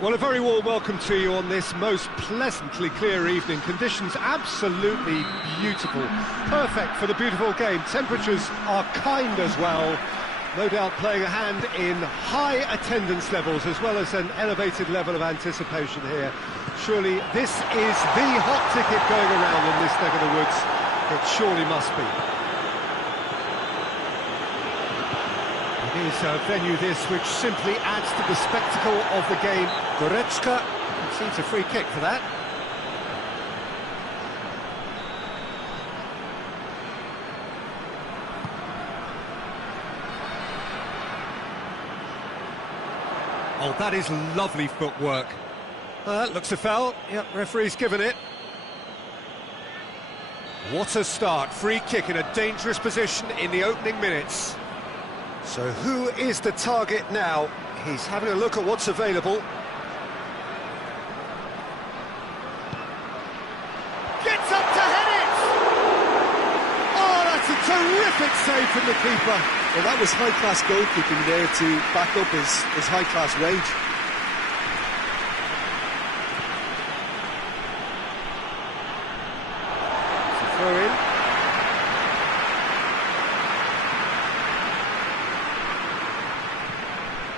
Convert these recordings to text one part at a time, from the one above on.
Well, a very warm welcome to you on this most pleasantly clear evening. Conditions absolutely beautiful. Perfect for the beautiful game. Temperatures are kind as well. No doubt playing a hand in high attendance levels as well as an elevated level of anticipation here. Surely this is the hot ticket going around in this neck of the woods. It surely must be. It is a venue this which simply adds to the spectacle of the game. Goretzka concedes a free kick for that. Oh, that is lovely footwork. That looks a foul. Yep, referee's given it. What a start. Free kick in a dangerous position in the opening minutes. So who is the target now? He's having a look at what's available. Gets up to head it! Oh, that's a terrific save from the keeper. Well, that was high-class goalkeeping there to back up his high-class range. It's a throw in.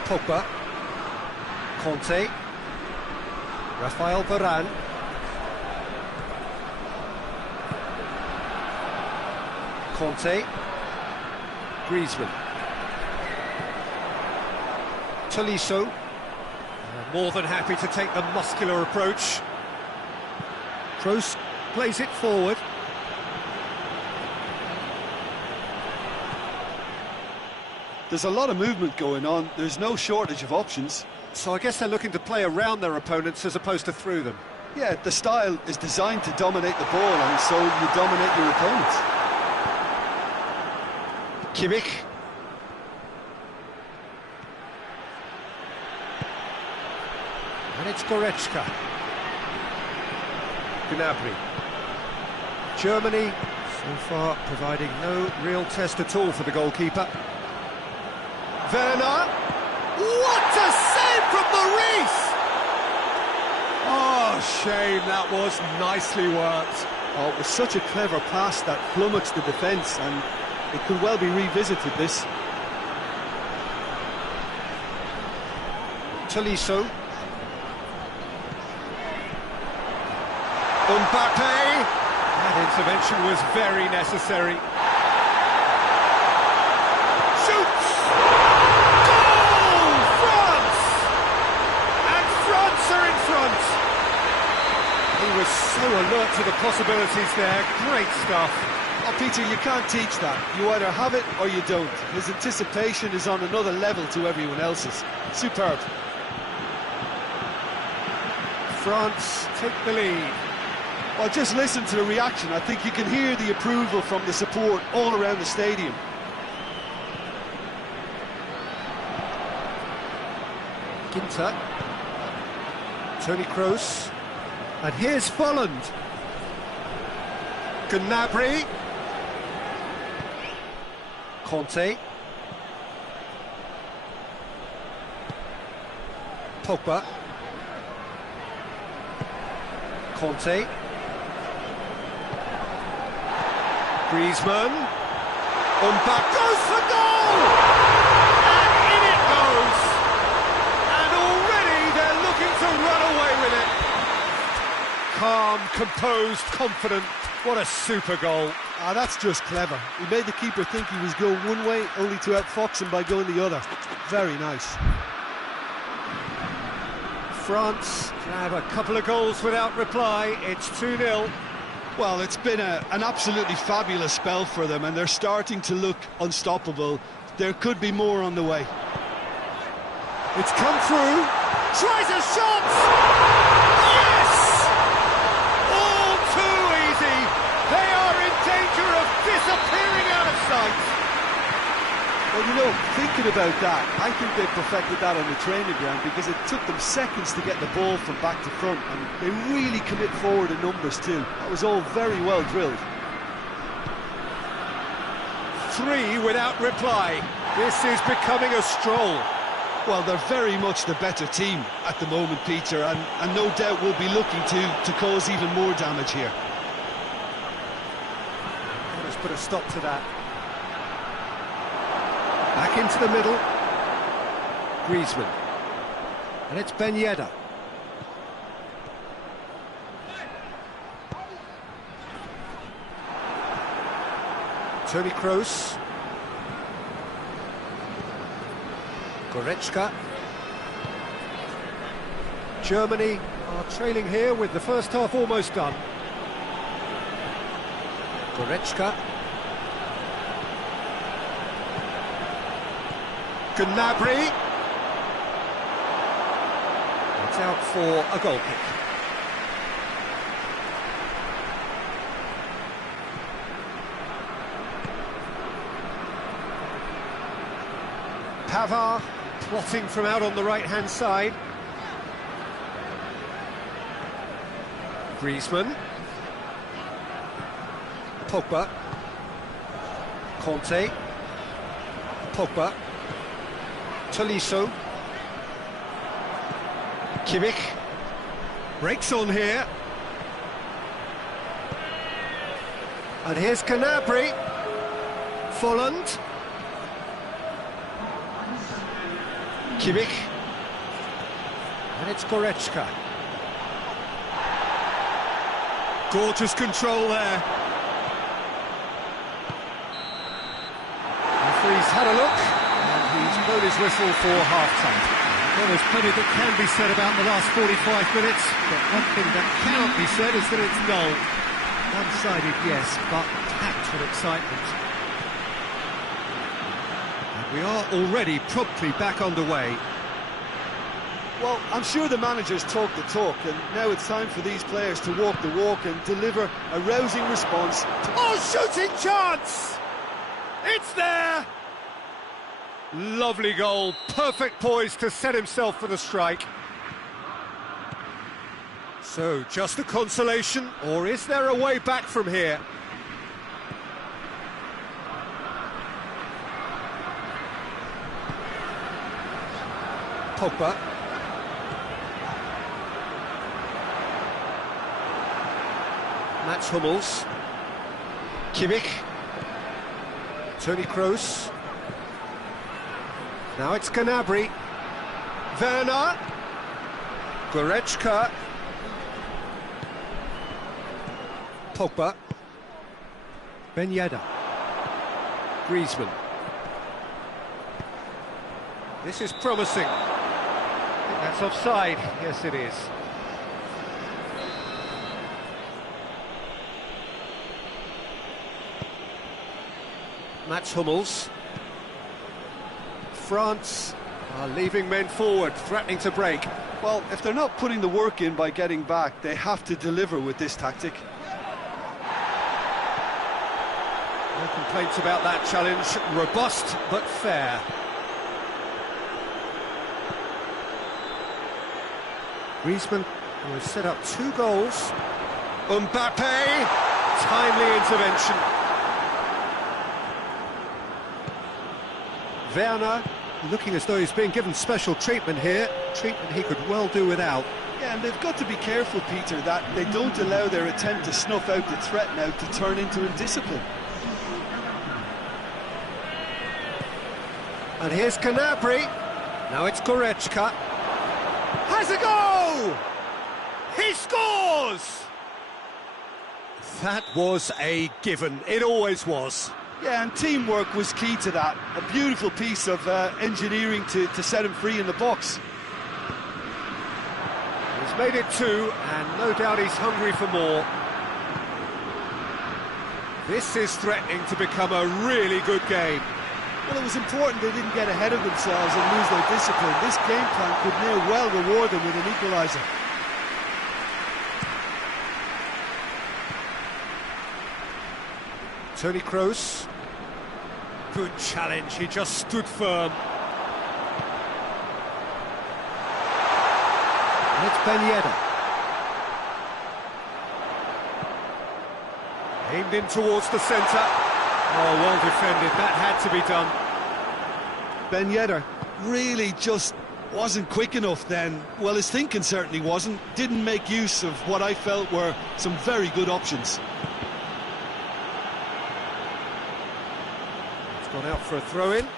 Pogba, Conte, Rafael Varane, Conte, Griezmann, Tolisso, more than happy to take the muscular approach. Kroos plays it forward. There's a lot of movement going on, there's no shortage of options. So I guess they're looking to play around their opponents as opposed to through them. Yeah, the style is designed to dominate the ball, and so you dominate your opponents. Kimmich. And it's Goretzka. Gnabry. Germany, so far, providing no real test at all for the goalkeeper. Werner. What a save from Maurice! Oh, shame, that was nicely worked. Oh, it was such a clever pass that flummoxed the defence, and it could well be revisited, this. Tolisso. Mbappe. That intervention was very necessary. Shoots! Goal! France! And France are in front. He was so alert to the possibilities there. Great stuff. Oh, Peter, you can't teach that. You either have it or you don't. His anticipation is on another level to everyone else's. Superb. France take the lead. Well, just listen to the reaction. I think you can hear the approval from the support all around the stadium. Ginter. Toni Kroos. And here's Folland. Gnabry. Conte. Pogba. Conte. Griezmann. Back goes for goal! And in it goes! And already they're looking to run away with it. Calm, composed, confident. What a super goal. Ah, that's just clever. He made the keeper think he was going one way, only to outfox him by going the other. Very nice. France have a couple of goals without reply. It's 2-0. Well, it's been an absolutely fabulous spell for them, and they're starting to look unstoppable. There could be more on the way. It's come through. Tries a shot! Yes! All too easy. They are in danger of disappearing out of sight. Well, you know, thinking about that, I think they perfected that on the training ground because it took them seconds to get the ball from back to front, and they really commit forward in numbers too. That was all very well drilled. 3 without reply. This is becoming a stroll. Well, they're very much the better team at the moment, Peter, and no doubt will be looking to cause even more damage here. Let's put a stop to that. Back into the middle. Griezmann. And it's Ben Yedder. Toni Kroos. Goretzka. Germany are trailing here with the first half almost done. Goretzka. Gnabry. It's out for a goal kick. Pavard plotting from out on the right-hand side. Griezmann. Pogba. Conte. Pogba. Tolisso. Kimmich. Breaks on here. And here's Gnabry. Folland. Kimmich. And it's Goretzka. Gorgeous control there. Referee's had a look. He's blown his whistle for half-time. Well, there's plenty that can be said about the last 45 minutes, but one thing that cannot be said is that it's dull. One-sided, yes, but packed with excitement. And we are already promptly back underway. Well, I'm sure the managers talk the talk, and now it's time for these players to walk the walk and deliver a rousing response. Oh, shooting chance! It's there! Lovely goal, perfect poise to set himself for the strike. So, just a consolation, or is there a way back from here? Pogba. Mats Hummels. Kimmich. Toni Kroos. Now it's Gnabry. Werner. Goretzka. Pogba. Ben Yedder. Griezmann. This is promising. I think that's offside. Yes, it is. Mats Hummels. France are leaving men forward, threatening to break. Well, if they're not putting the work in by getting back, they have to deliver with this tactic. No complaints about that challenge. Robust, but fair. Griezmann, who has set up 2 goals. Mbappe, timely intervention. Werner, looking as though he's being given special treatment here, treatment he could well do without. Yeah, and they've got to be careful, Peter, that they don't allow their attempt to snuff out the threat now to turn into indiscipline. And here's Gnabry. Now it's Goretzka. Has a goal! He scores! That was a given. It always was. Yeah, and teamwork was key to that. A beautiful piece of engineering to set him free in the box. He's made it 2, and no doubt he's hungry for more. This is threatening to become a really good game. Well, it was important they didn't get ahead of themselves and lose their discipline. This game plan could now well reward them with an equaliser. Toni Kroos. Good challenge, he just stood firm. And it's Ben Yedder. Aimed in towards the centre. Oh, well defended, that had to be done. Ben Yedder really just wasn't quick enough then. Well, his thinking certainly wasn't. Didn't make use of what I felt were some very good options. It's gone out for a throw-in.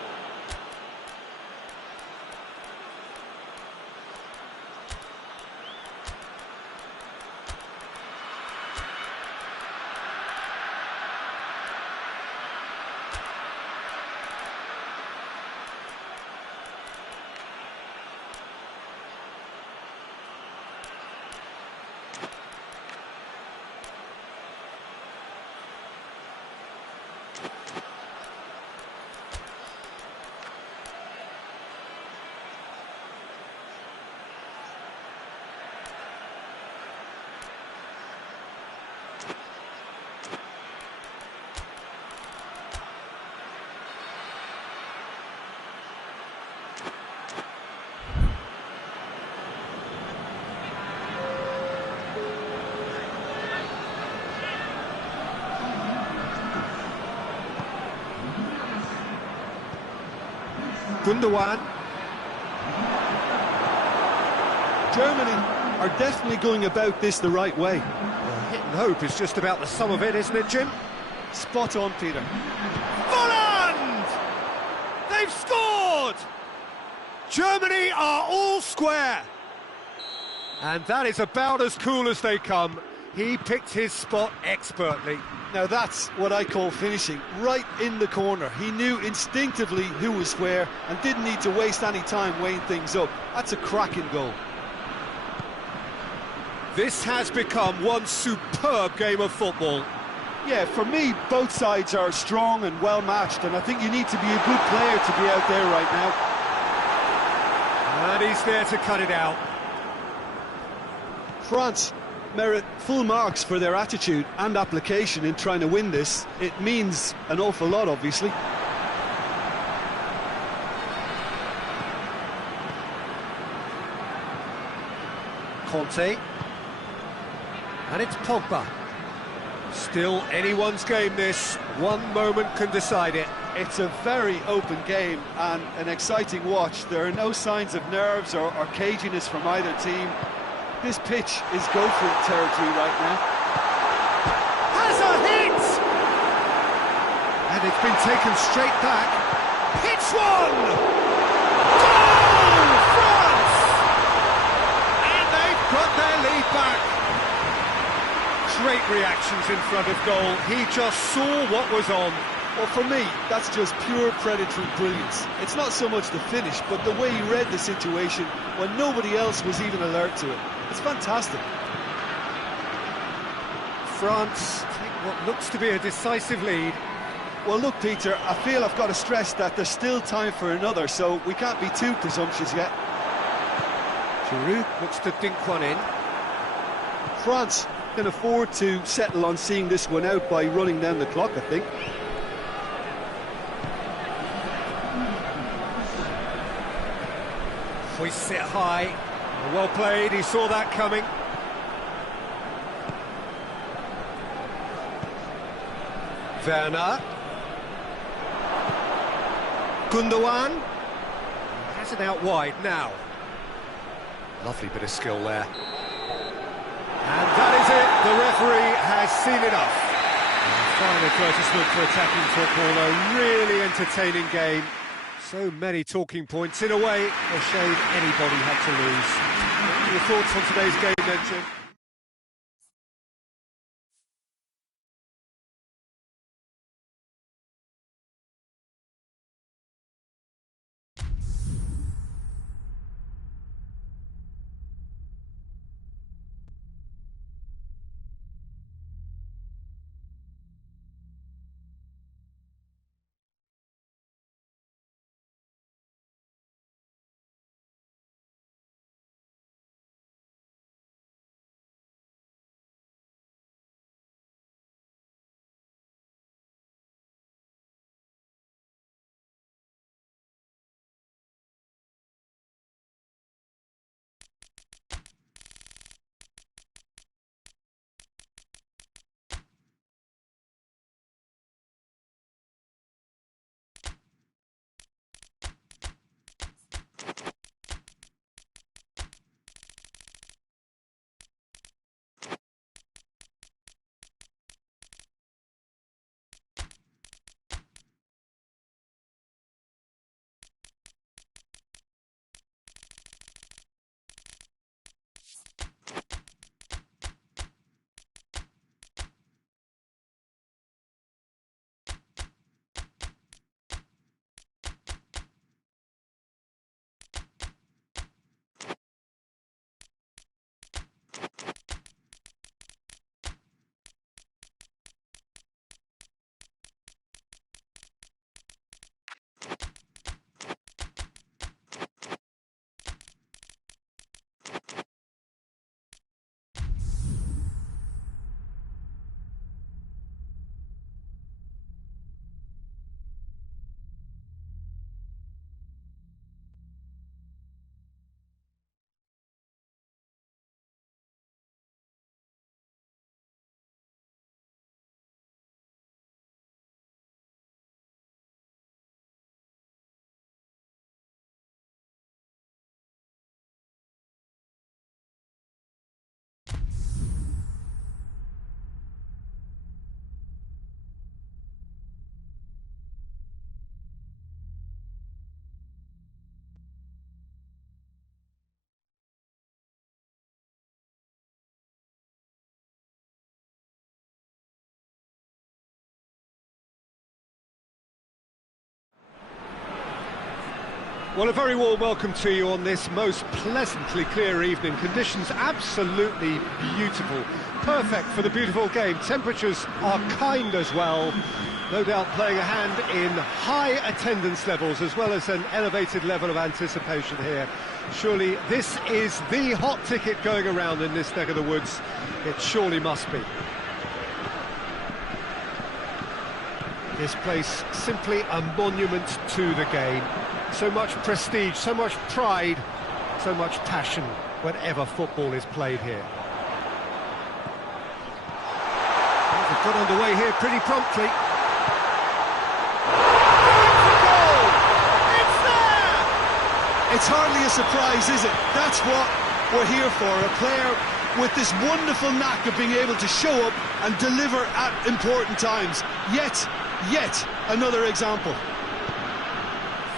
Gundogan. Germany are definitely going about this the right way. Hit and hope is just about the sum of it, isn't it, Jim? Spot on, Peter. Volland! They've scored! Germany are all square. And that is about as cool as they come. He picked his spot expertly. Now that's what I call finishing, right in the corner. He knew instinctively who was where and didn't need to waste any time weighing things up. That's a cracking goal. This has become one superb game of football. Yeah, for me, both sides are strong and well matched, and I think you need to be a good player to be out there right now. And he's there to cut it out. France merit full marks for their attitude and application in trying to win this. It means an awful lot, obviously. Conte. And it's Pogba. Still anyone's game this. One moment can decide it. It's a very open game and an exciting watch. There are no signs of nerves or caginess from either team. This pitch is go-for-it territory right now. Has a hit! And it's been taken straight back. Hits one! Goal! France! And they've got their lead back. Great reactions in front of goal. He just saw what was on. Well, for me, that's just pure predatory brilliance. It's not so much the finish, but the way he read the situation when nobody else was even alert to it. It's fantastic. France take what looks to be a decisive lead. Well, look, Peter, I feel I've got to stress that there's still time for another, so we can't be too presumptuous yet. Giroud looks to dink one in. France can afford to settle on seeing this one out by running down the clock, I think. Hoists it high. Well played, he saw that coming. Werner. Gundogan. Has it out wide now. Lovely bit of skill there. And that is it, the referee has seen enough. Fine advertisement for attacking football, a really entertaining game. So many talking points, in a way, a shame anybody had to lose. What are your thoughts on today's game then, Jim? Well, a very warm welcome to you on this most pleasantly clear evening. Conditions absolutely beautiful. Perfect for the beautiful game. Temperatures are kind as well. No doubt playing a hand in high attendance levels as well as an elevated level of anticipation here. Surely this is the hot ticket going around in this neck of the woods. It surely must be. This place simply a monument to the game. So much prestige, so much pride, so much passion whenever football is played here. They've got underway here pretty promptly. It's there! It's hardly a surprise, is it? That's what we're here for. A player with this wonderful knack of being able to show up and deliver at important times. Yet another example.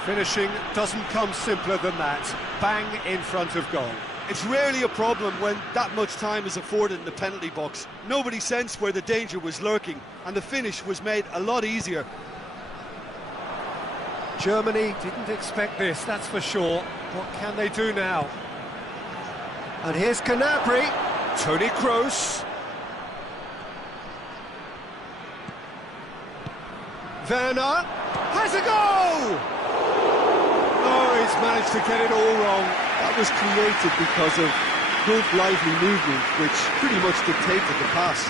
Finishing doesn't come simpler than that. Bang in front of goal. It's rarely a problem when that much time is afforded in the penalty box. Nobody sensed where the danger was lurking, and the finish was made a lot easier. Germany didn't expect this, that's for sure. What can they do now? And here's Canabry. Toni Kroos. Werner has a goal! Oh, he's managed to get it all wrong. That was created because of good, lively movement, which pretty much dictated the pass.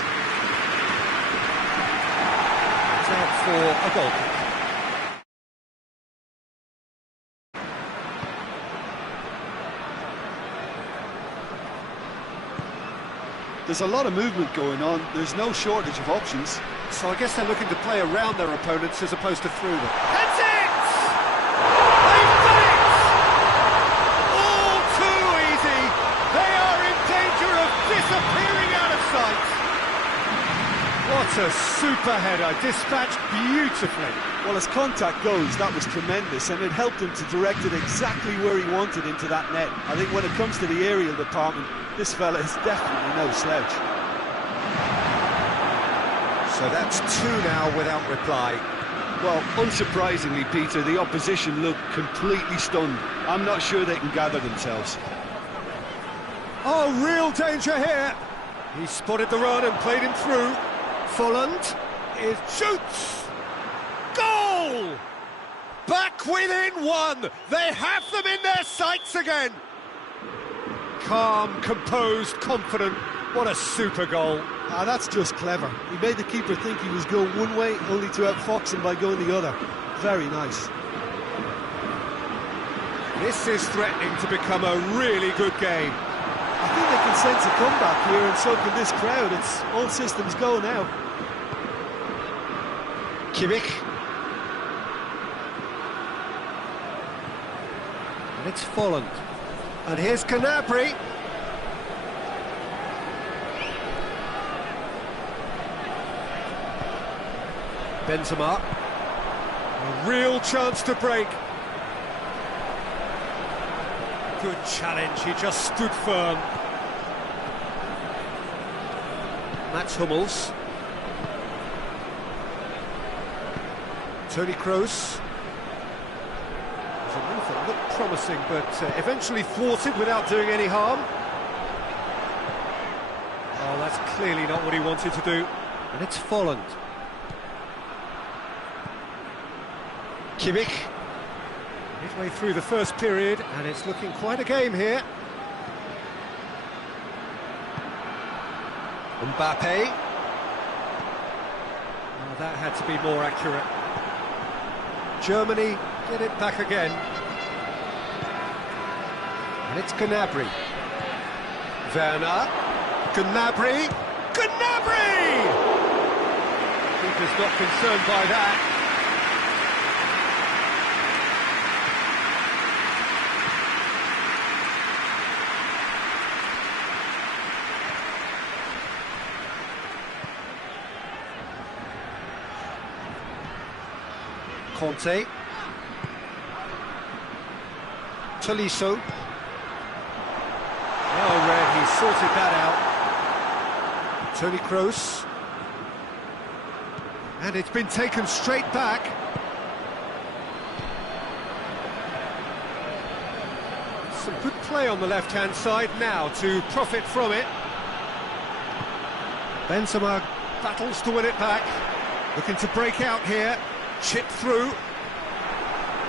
It's out for a goal kick. There's a lot of movement going on. There's no shortage of options. So I guess they're looking to play around their opponents as opposed to through them. That's it! They've done it! All too easy! They are in danger of disappearing out of sight! What a super header, dispatched beautifully. Well, as contact goes, that was tremendous, and it helped him to direct it exactly where he wanted into that net. I think when it comes to the aerial department, this fella is definitely no slouch. So that's two now without reply. Well, unsurprisingly, Peter, the opposition look completely stunned. I'm not sure they can gather themselves. Oh, real danger here. He spotted the run and played him through. Folland is shoots. Goal! Back within one. They have them in their sights again. Calm, composed, confident. What a super goal. Ah, that's just clever. He made the keeper think he was going one way, only to outfox him by going the other. Very nice. This is threatening to become a really good game. I think they can sense a comeback here, and so can this crowd. It's all systems go now. Kimmich. And it's Folland. And here's Gnabry. Benzema. A real chance to break. Good challenge, he just stood firm. Mats Hummels. Toni Kroos. There's a move that looked promising, but eventually thwarted without doing any harm. Oh, that's clearly not what he wanted to do. And it's Folland. Kimmich. Midway through the first period, and it's looking quite a game here. Mbappe. Oh, that had to be more accurate. Germany get it back again. And it's Gnabry. Werner. Gnabry. Gnabry! Keeper's not concerned by that. Conte. Tolisso. Well read, he sorted that out. Toni Kroos. And it's been taken straight back. Some good play on the left-hand side now to profit from it. Benzema battles to win it back. Looking to break out here. Chip through.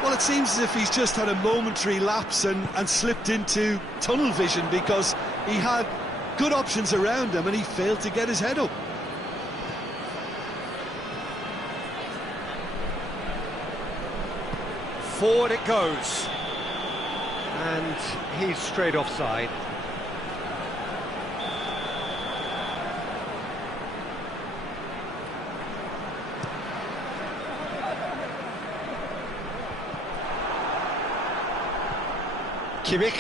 Well, it seems as if he's just had a momentary lapse and slipped into tunnel vision, because he had good options around him and he failed to get his head up. Forward it goes. And he's straight offside. Kimmich.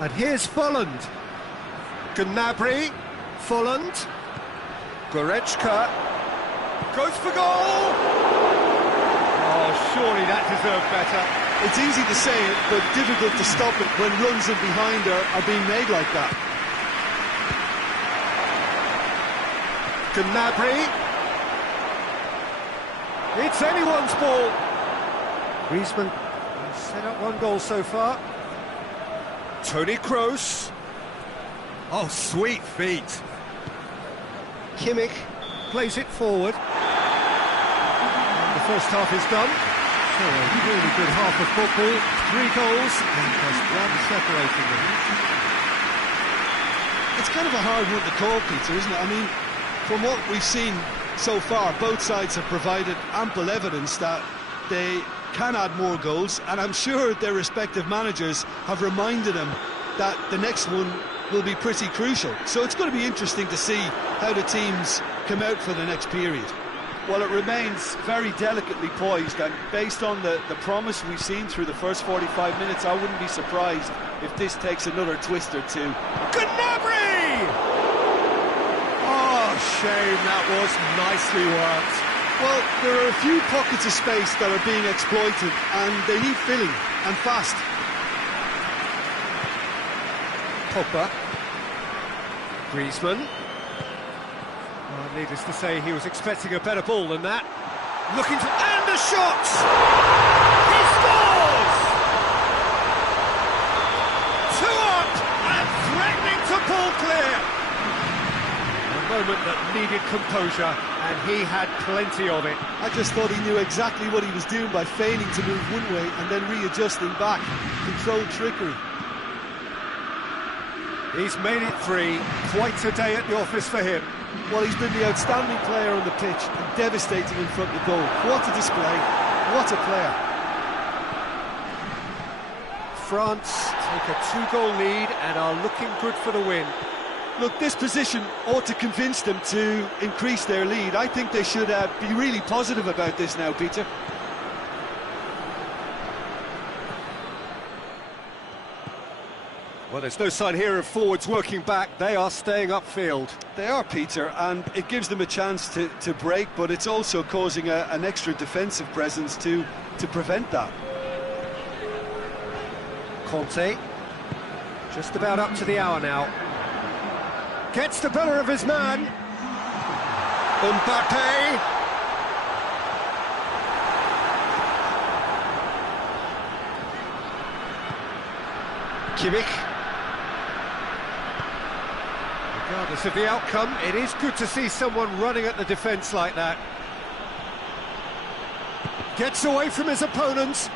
And here's Folland. Gnabry. Folland. Goretzka. Goes for goal! Oh, surely that deserved better. It's easy to say it, but difficult to stop it when runs in behind are being made like that. Gnabry. It's anyone's ball. Griezmann has set up one goal so far. Toni Kroos. Oh, sweet feet. Kimmich plays it forward. And the first half is done. So a really good half of football. 3 goals and just one separating them. It's kind of a hard one to call, Peter, isn't it? I mean, from what we've seen so far, both sides have provided ample evidence that they can add more goals, and I'm sure their respective managers have reminded them that the next one will be pretty crucial. So it's going to be interesting to see how the teams come out for the next period. Well, it remains very delicately poised, and based on the promise we've seen through the first 45 minutes, I wouldn't be surprised if this takes another twist or two. Gnabry! Oh, shame, that was nicely worked. Well, there are a few pockets of space that are being exploited, and they need filling, and fast. Pogba. Griezmann. Well, needless to say, he was expecting a better ball than that. Looking to... and a shot! He scores! 2 up and threatening to pull clear. A moment that needed composure, and he had plenty of it. I just thought he knew exactly what he was doing by feigning to move one way and then readjusting back. Controlled trickery. He's made it 3. Quite a day at the office for him. Well, he's been the outstanding player on the pitch and devastating in front of the goal. What a display, what a player. France take a 2-goal lead and are looking good for the win. Look, this position ought to convince them to increase their lead. I think they should be really positive about this now, Peter. Well, there's no sign here of forwards working back. They are staying upfield. They are, Peter, and it gives them a chance to break, but it's also causing an extra defensive presence to prevent that. Conte, just about up to the hour now. Gets the better of his man. Mbappe. Kimmich. Regardless of the outcome, it is good to see someone running at the defence like that. Gets away from his opponents.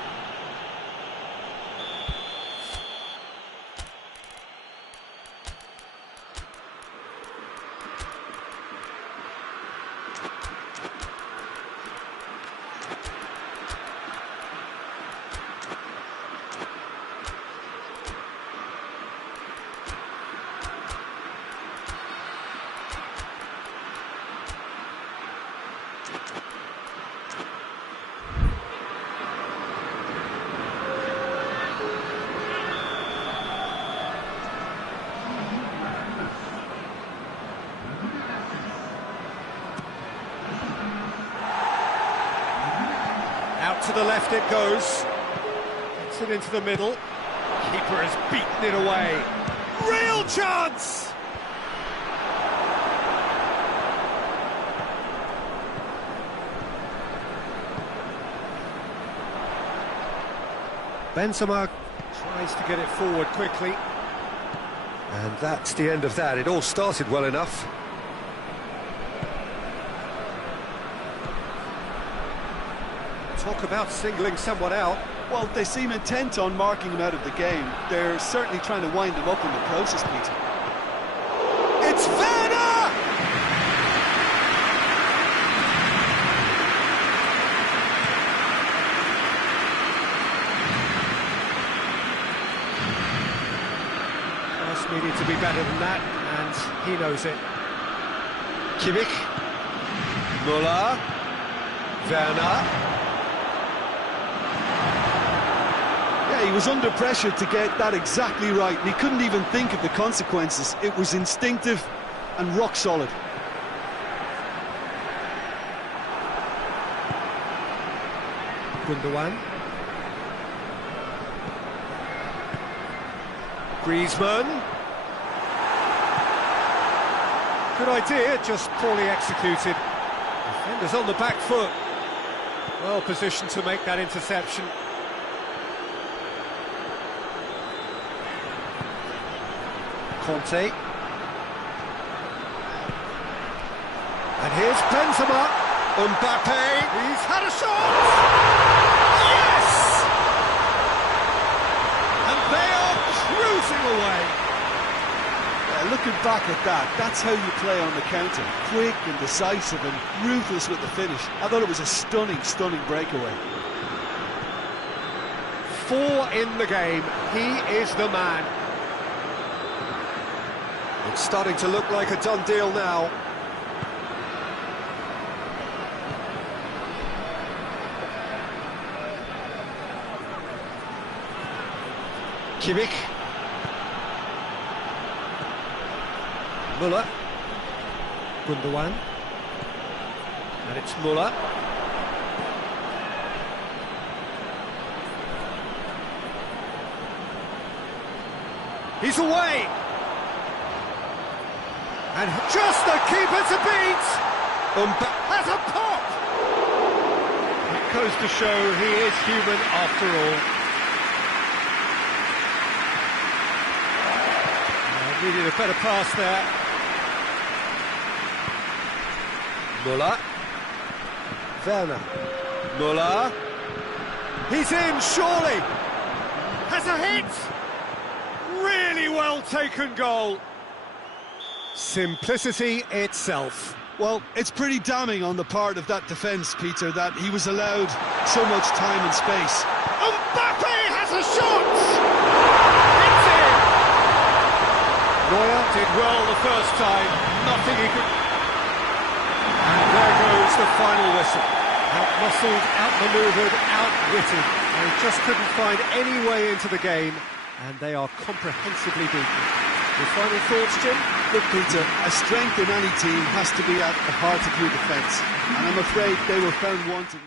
Out to the left it goes. Gets it into the middle. Keeper has beaten it away. Real chance! Benzema tries to get it forward quickly. And that's the end of that. It all started well enough. Talk about singling someone out. Well, they seem intent on marking him out of the game. They're certainly trying to wind him up in the process, Peter. It's Werner! Cross needed to be better than that, and he knows it. Kimmich. Müller. Werner. He was under pressure to get that exactly right, and he couldn't even think of the consequences. It was instinctive and rock solid. Gundogan. Griezmann. Good idea, just poorly executed. Defenders on the back foot. Well positioned to make that interception. Conte. And here's Benzema. Mbappe. He's had a shot. Yes! And they are cruising away. Yeah, looking back at that, that's how you play on the counter. Quick and decisive and ruthless with the finish. I thought it was a stunning, stunning breakaway. 4 in the game. He is the man. It's starting to look like a done deal now. Kimmich. Müller. Gundogan. And it's Müller. He's away! And just the keeper to beat! Has a pop! It goes to show he is human after all. Needed a better pass there. Müller. Werner. Müller. He's in, surely! Has a hit! Really well taken goal. Simplicity itself. Well, it's pretty damning on the part of that defence, Peter, that he was allowed so much time and space. Mbappe has a shot! It's in! Neuer did well the first time, nothing he could... And there goes the final whistle. Out-muscled, out-manoeuvred, outwitted. They just couldn't find any way into the game, and they are comprehensively beaten. Your final thoughts, Jim? Look, Peter, a strength in any team has to be at the heart of your defence, and I'm afraid they were found wanting.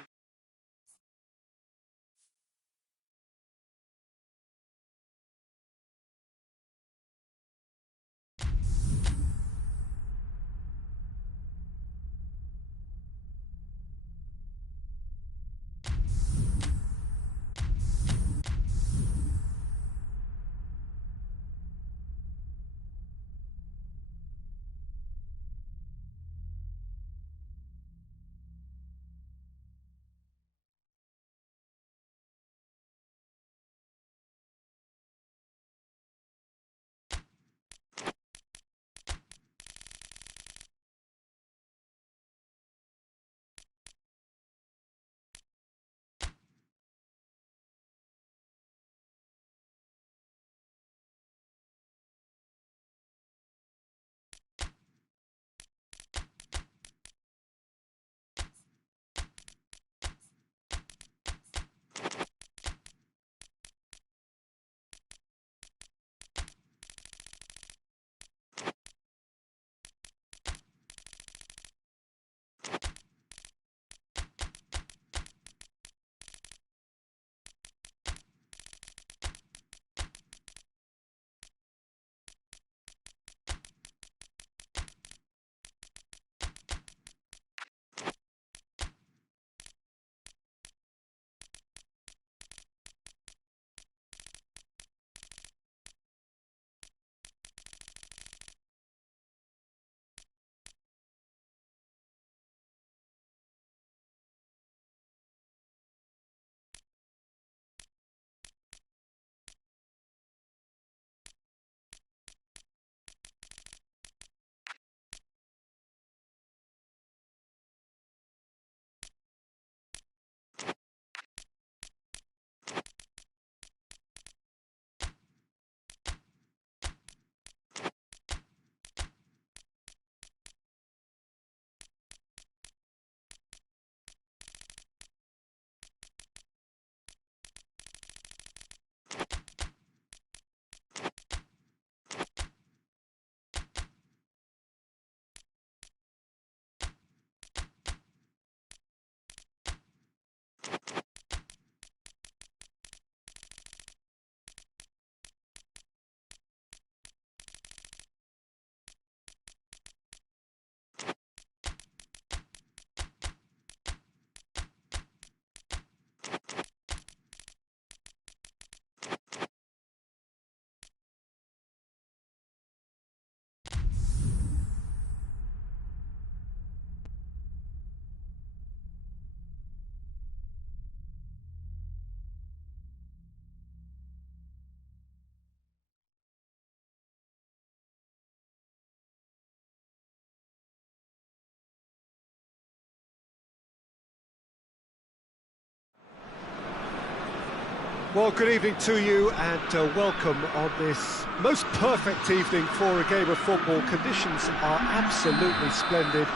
Well, good evening to you and welcome on this most perfect evening for a game of football. Conditions are absolutely splendid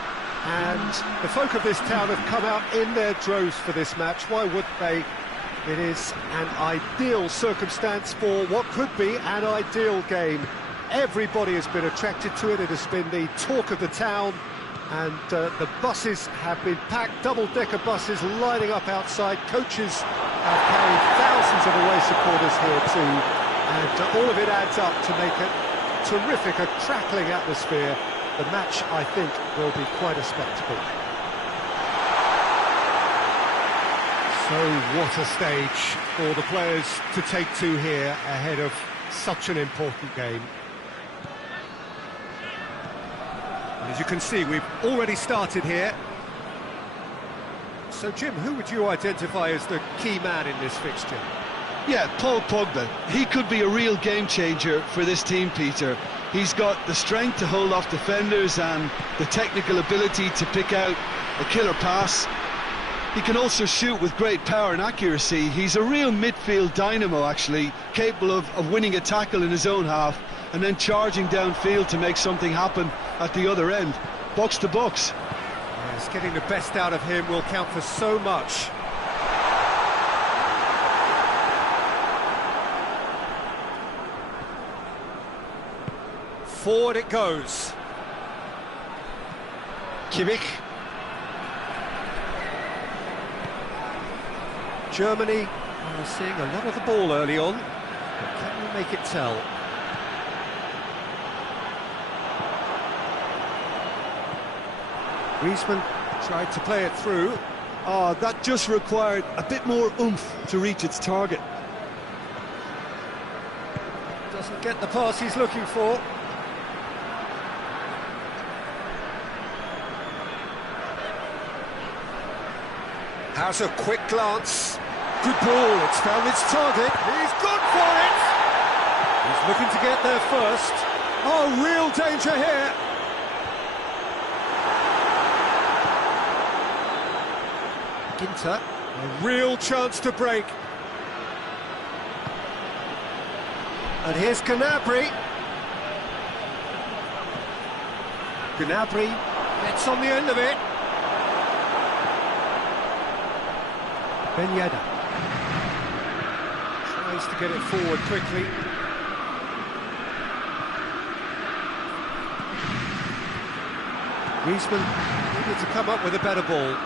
and the folk of this town have come out in their droves for this match. Why wouldn't they? It is an ideal circumstance for what could be an ideal game. Everybody has been attracted to it. It has been the talk of the town, and the buses have been packed, double-decker buses lining up outside. Coaches have carried thousands of away supporters here too, and all of it adds up to make it terrific, a crackling atmosphere. The match, I think, will be quite a spectacle. So what a stage for the players to take to here ahead of such an important game. And as you can see, we've already started here. So Jim, who would you identify as the key man in this fixture? Yeah, Paul Pogba. He could be a real game changer for this team, Peter. He's got the strength to hold off defenders and the technical ability to pick out a killer pass. He can also shoot with great power and accuracy. He's a real midfield dynamo, actually, capable of winning a tackle in his own half and then charging downfield to make something happen at the other end. Box to box. Yes, getting the best out of him will count for so much. Forward it goes. Kimmich. Germany are seeing a lot of the ball early on, but can we make it tell? Griezmann tried to play it through. Oh, that just required a bit more oomph to reach its target. Doesn't get the pass he's looking for. Has a quick glance. Good ball, it's found its target. He's gone for it! He's looking to get there first. Oh, real danger here. Ginter, a real chance to break. And here's Gnabry. Gnabry gets on the end of it. Ben Yedder tries to get it forward quickly. Griezmann needed to come up with a better ball.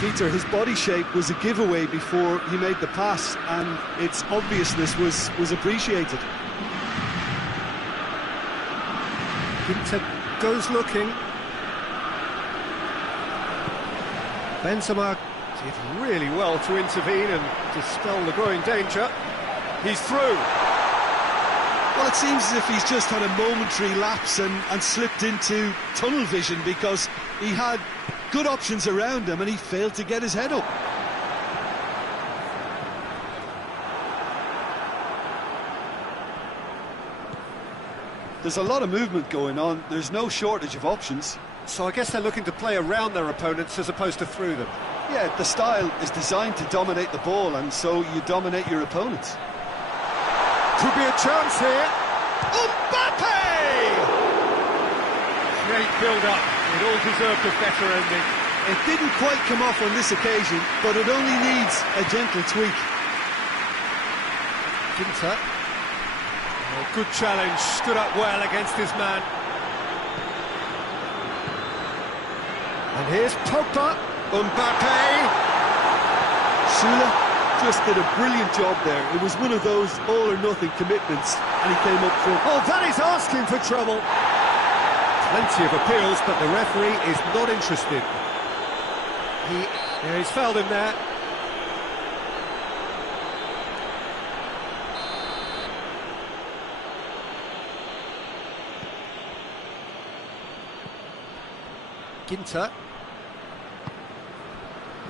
Peter, his body shape was a giveaway before he made the pass, and its obviousness was appreciated. Ginter goes looking. Benzema did really well to intervene and dispel the growing danger. He's through. Well, it seems as if he's just had a momentary lapse and slipped into tunnel vision, because he had good options around him and he failed to get his head up. There's a lot of movement going on. There's no shortage of options. So I guess they're looking to play around their opponents as opposed to through them. Yeah, the style is designed to dominate the ball, and so you dominate your opponents. Could be a chance here. Mbappe! Great build-up. It all deserved a better ending. It didn't quite come off on this occasion, but it only needs a gentle tweak. Ginter. Oh, good challenge. Stood up well against his man. And here's Pogba. Mbappe. Süle just did a brilliant job there. It was one of those all-or-nothing commitments, and he came up front. Oh, that is asking for trouble. Plenty of appeals, but the referee is not interested. He's fouled him there. Ginter.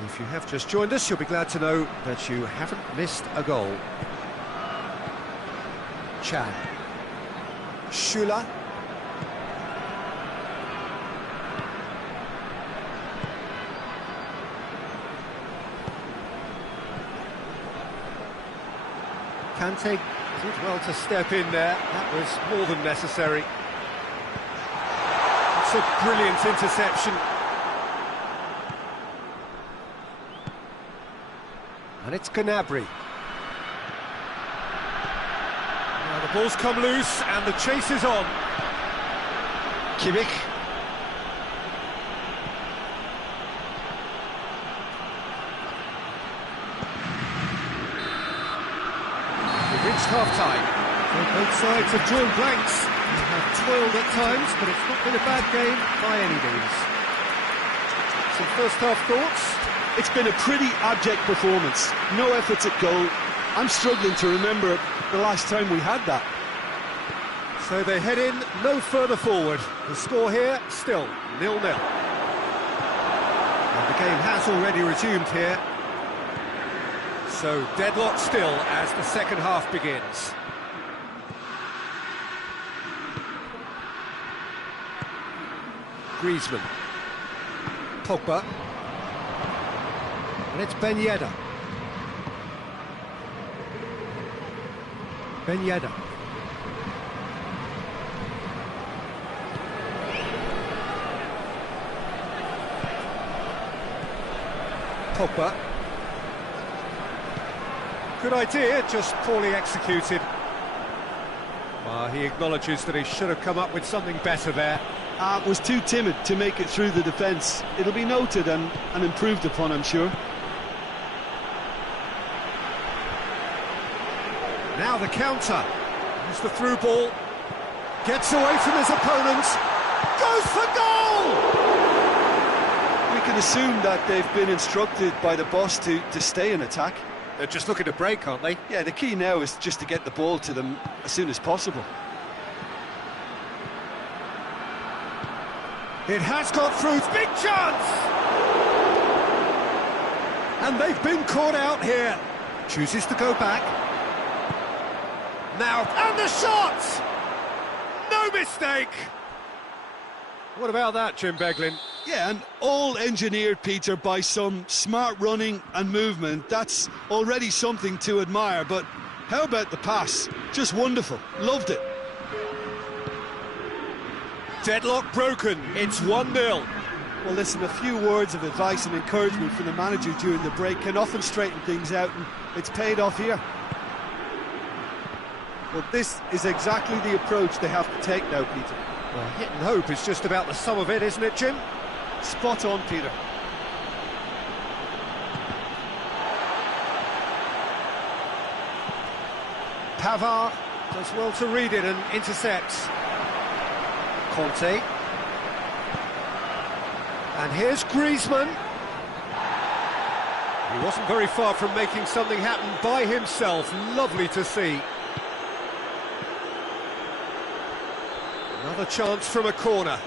If you have just joined us, you'll be glad to know that you haven't missed a goal. Chan. Süle. Kante did well to step in there. That was more than necessary. It's a brilliant interception. And it's Gnabry. Now the ball's come loose and the chase is on. Kimmich. We've reached half-time. Well, both sides have drawn blanks. They have toiled at times, but it's not been a bad game by any means. Some first-half thoughts? It's been a pretty abject performance. No efforts at goal. I'm struggling to remember the last time we had that. So they head in no further forward. The score here, still 0-0. And the game has already resumed here. So deadlock still as the second half begins. Griezmann. Pogba. And it's Ben Yedder. Ben Yedder. Pogba. Good idea, just poorly executed. He acknowledges that he should have come up with something better there. Was too timid to make it through the defence. It'll be noted and improved upon, I'm sure. Now the counter. Here's the through ball. Gets away from his opponent. Goes for goal! We can assume that they've been instructed by the boss to stay in attack. They're just looking to break, aren't they? Yeah, the key now is just to get the ball to them as soon as possible. It has got through. Big chance! And they've been caught out here. Chooses to go back. Now, and the shot! No mistake! What about that, Jim Beglin? Yeah, and all engineered, Peter, by some smart running and movement. That's already something to admire, but how about the pass? Just wonderful. Loved it. Deadlock broken. It's 1-0. Well, listen, a few words of advice and encouragement from the manager during the break can often straighten things out, and it's paid off here. Well, this is exactly the approach they have to take now, Peter. Well, hit and hope is just about the sum of it, isn't it, Jim? Spot on, Peter. Pavard does well to read it and intercepts. Conte. And here's Griezmann. He wasn't very far from making something happen by himself. Lovely to see. Another chance from a corner.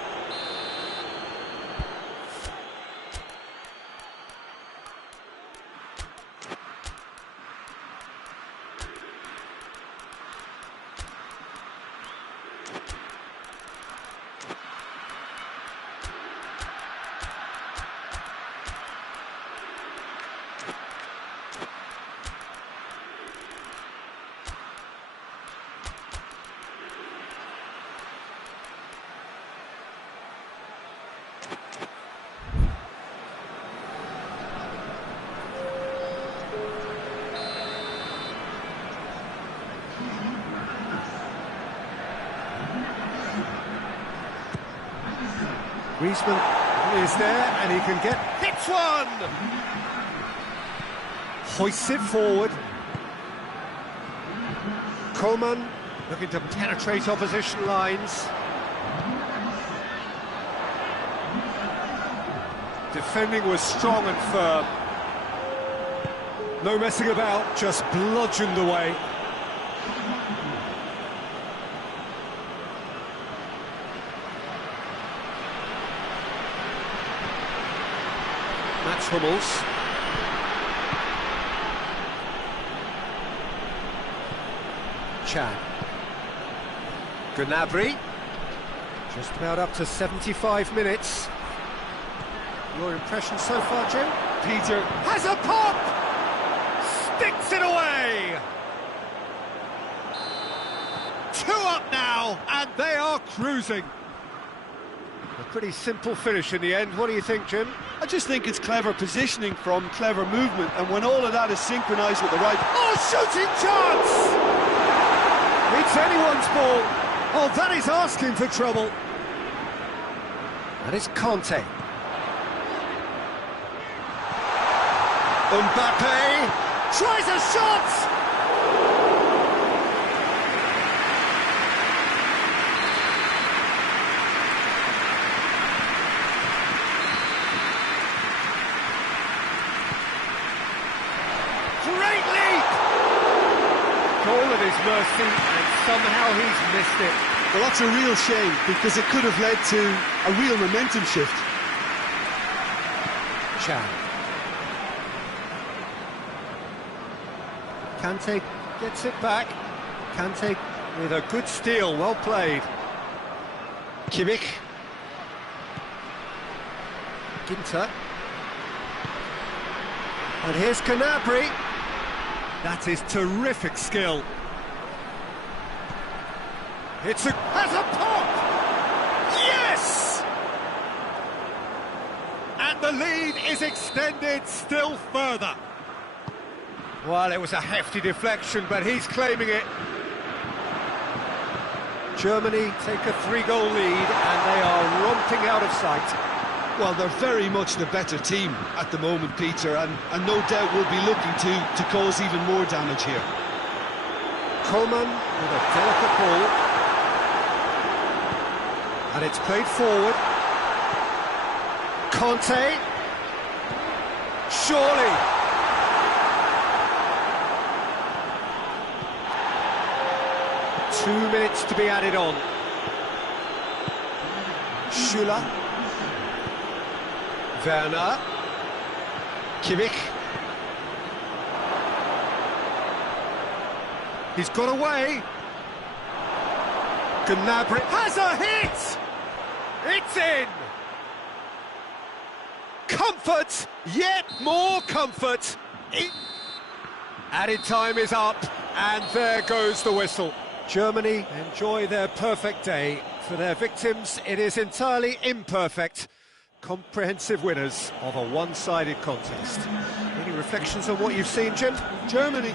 Griezmann is there and he can get... Hits one! Hoists it forward. Coman looking to penetrate opposition lines. Defending was strong and firm. No messing about, just bludgeoned away. Mats Hummels. Chan. Gnabry. Just about up to 75 minutes. Your impression so far, Jim? Peter Has a pop! Sticks it away! now, and they are cruising. A pretty simple finish in the end. What do you think, Jim? I just think it's clever positioning from clever movement, and when all of that is synchronised with the right... Oh, shooting chance! It's anyone's ball. Oh, that is asking for trouble. And it's Conte. Mbappe tries a shot! Great leap! Goal at his mercy, and somehow he's missed it. Well, that's a real shame, because it could have led to a real momentum shift. Chan. Kante gets it back. Kante with a good steal, well played. Kimmich. Ginter. And here's Gnabry. That is terrific skill. Has a pop! Yes! And the lead is extended still further. Well, it was a hefty deflection, but he's claiming it. Germany take a 3-goal lead, and they are romping out of sight. Well, they're very much the better team at the moment, Peter, and no doubt will be looking to cause even more damage here. Coleman with a delicate ball. And it's played forward. Conte. Surely. Two minutes to be added on. Schüller. Werner. Kimmich. He's got away. Gnabry has a hit! It's in! Comfort! Yet more comfort! Added time is up, and there goes the whistle. Germany enjoy their perfect day. For their victims, it is entirely imperfect. Comprehensive winners of a one-sided contest. Any reflections on what you've seen, Jim? Germany.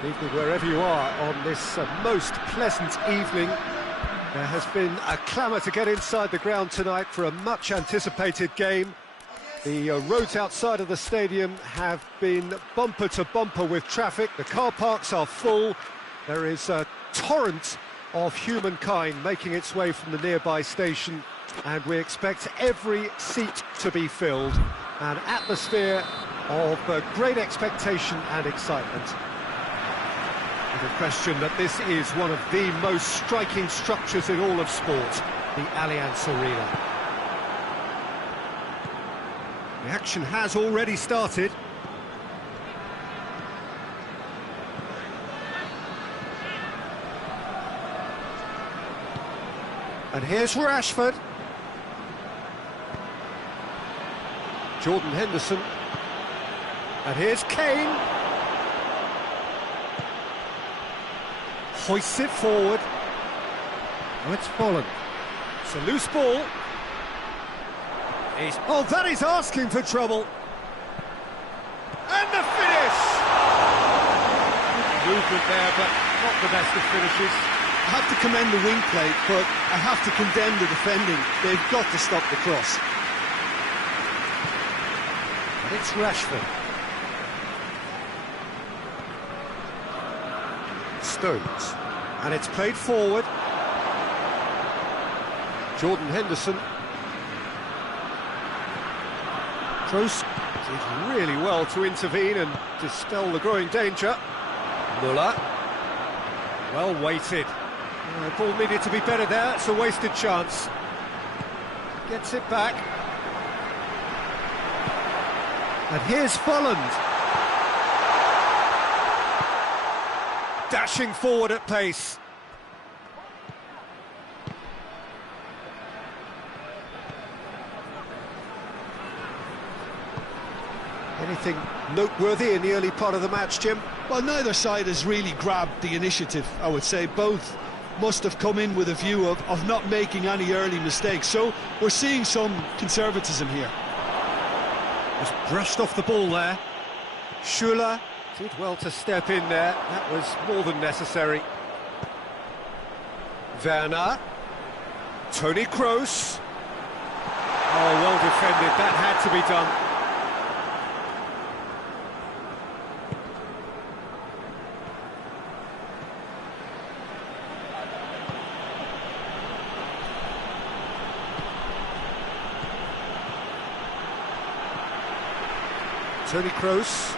Good evening wherever you are on this most pleasant evening. There has been a clamour to get inside the ground tonight for a much anticipated game. The roads outside of the stadium have been bumper to bumper with traffic. The car parks are full. There is a torrent of humankind making its way from the nearby station, and we expect every seat to be filled. An atmosphere of great expectation and excitement. The question that this is one of the most striking structures in all of sport, the Allianz Arena. The action has already started. And here's Rashford. Jordan Henderson. And here's Kane. Hoists it forward. Oh, it's fallen. It's a loose ball. Oh, that is asking for trouble. And the finish! Movement there, but not the best of finishes. I have to commend the wing play, but I have to condemn the defending. They've got to stop the cross. And it's Rashford. Stones. And it's played forward. Jordan Henderson. Kroos did really well to intervene and dispel the growing danger. Muller. Well weighted. The ball needed to be better there. It's a wasted chance. Gets it back. And here's Folland. Dashing forward at pace. Anything noteworthy in the early part of the match, Jim? Well, neither side has really grabbed the initiative, I would say. Both must have come in with a view of not making any early mistakes. So we're seeing some conservatism here. Just brushed off the ball there. Schuller did well to step in there. That was more than necessary. Werner. Toni Kroos. Oh, well defended. That had to be done. Toni Kroos,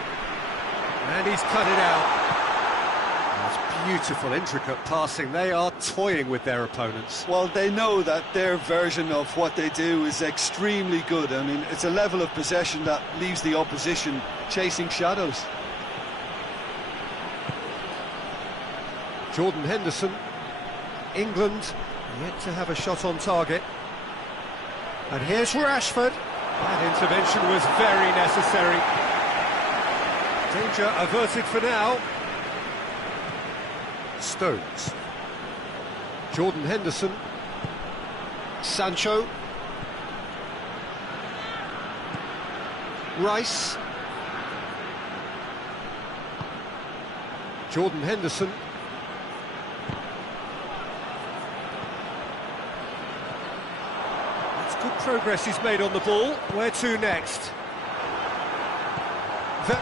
and he's cut it out. That's beautiful, intricate passing. They are toying with their opponents. Well, they know that their version of what they do is extremely good. I mean, it's a level of possession that leaves the opposition chasing shadows. Jordan Henderson, England, yet to have a shot on target. And here's Rashford. That intervention was very necessary. Danger averted for now. Stones. Jordan Henderson. Sancho. Rice. Jordan Henderson. Good progress he's made on the ball. Where to next? Werner!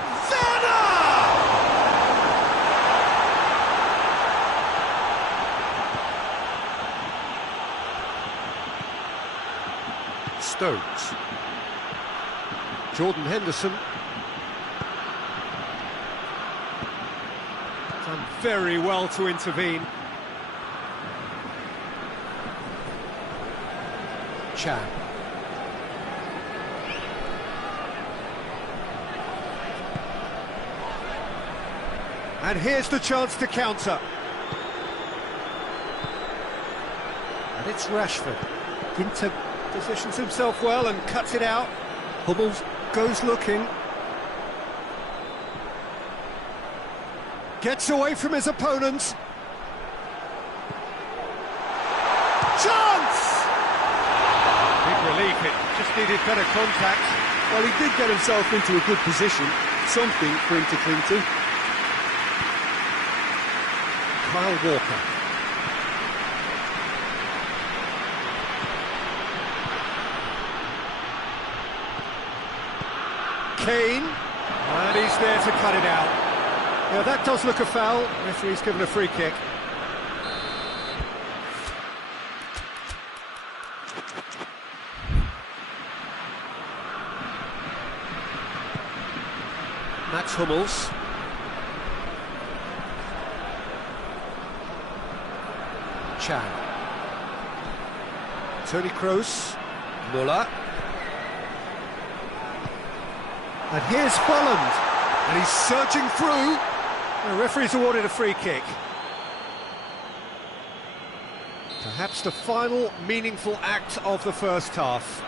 Stones. Jordan Henderson. Done very well to intervene. Chan. And here's the chance to counter. And it's Rashford. Ginter positions himself well and cuts it out. Hummels goes looking. Gets away from his opponent. Chance! Relief, it just needed better contact. Well, he did get himself into a good position, something for him to cling to. Kyle Walker. Kane, and he's there to cut it out. Yeah, that does look a foul. Referee's given a free kick. Mats Hummels. Chan. Toni Kroos. Muller. And here's Holland. And he's searching through. The referee's awarded a free kick. Perhaps the final meaningful act of the first half.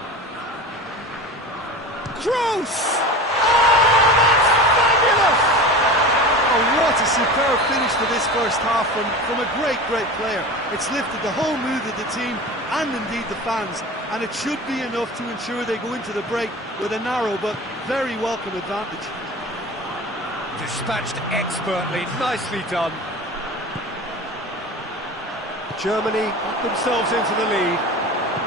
Kroos! Oh, what a superb finish for this first half from a great player. It's lifted the whole mood of the team and indeed the fans, and it should be enough to ensure they go into the break with a narrow but very welcome advantage. Dispatched expertly, nicely done. Germany got themselves into the lead.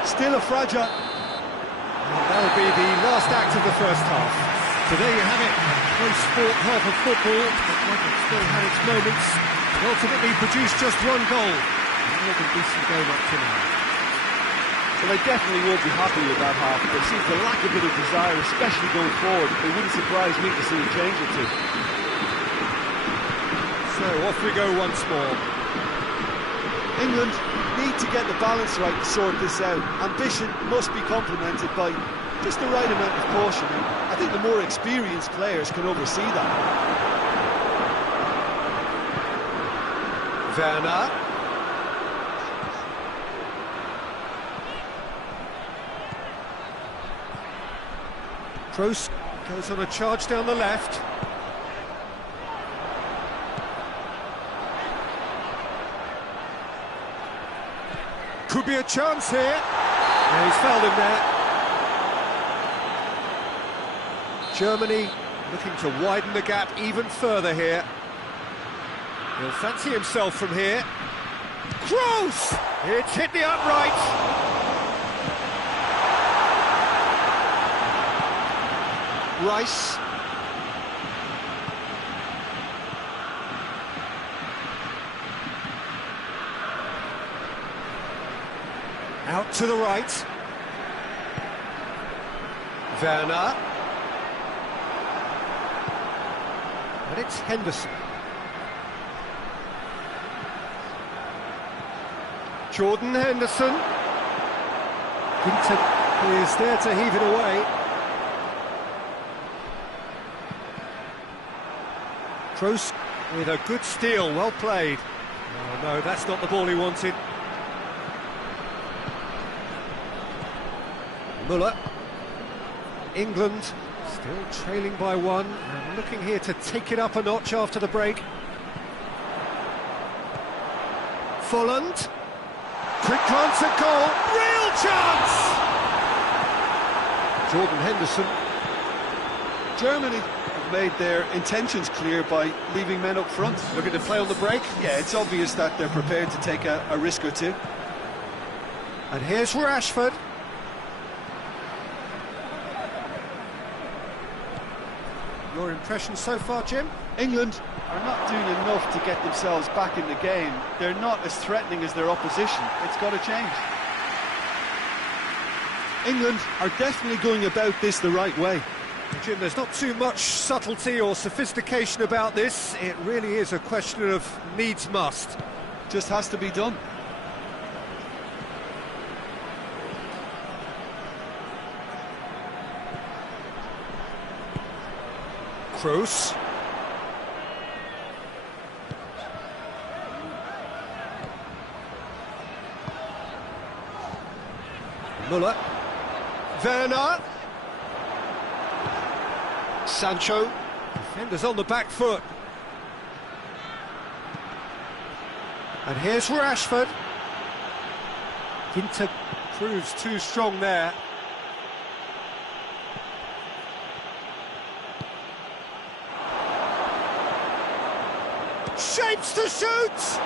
Still a fragile... And that'll be the last act of the first half. So there you have it, a close sport half of football, but one that still had its moments, and ultimately produced just one goal. More than decent game up to now. Well, they definitely won't be happy with that half. They seem to lack a bit of desire, especially going forward. It wouldn't surprise me to see a change or two. So off we go once more. England need to get the balance right to sort this out. Ambition must be complemented by just the right amount of caution, and I think the more experienced players can oversee that. Werner. Kroos goes on a charge down the left. Could be a chance here. Yeah, he's fouled him there. Germany looking to widen the gap even further here. He'll fancy himself from here. Kroos! It's hit the upright. Rice. Out to the right. Werner. And it's Henderson. Jordan Henderson. Ginter is there to heave it away. Kroos with a good steal, well played. Oh no, that's not the ball he wanted. Muller. England still trailing by one and looking here to take it up a notch after the break. Folland. Quick glance at goal. Real chance! Jordan Henderson. Germany have made their intentions clear by leaving men up front. Looking to play on the break. Yeah, it's obvious that they're prepared to take a risk or two. And here's Rashford. Your impression so far, Jim? England are not doing enough to get themselves back in the game. They're not as threatening as their opposition. It's got to change. England are definitely going about this the right way. Jim, there's not too much subtlety or sophistication about this. It really is a question of needs must. Just has to be done. Kroos. Muller. Werner. Sancho. Defenders on the back foot. And here's Rashford. Ginter proves too strong there. Shapes to shoot!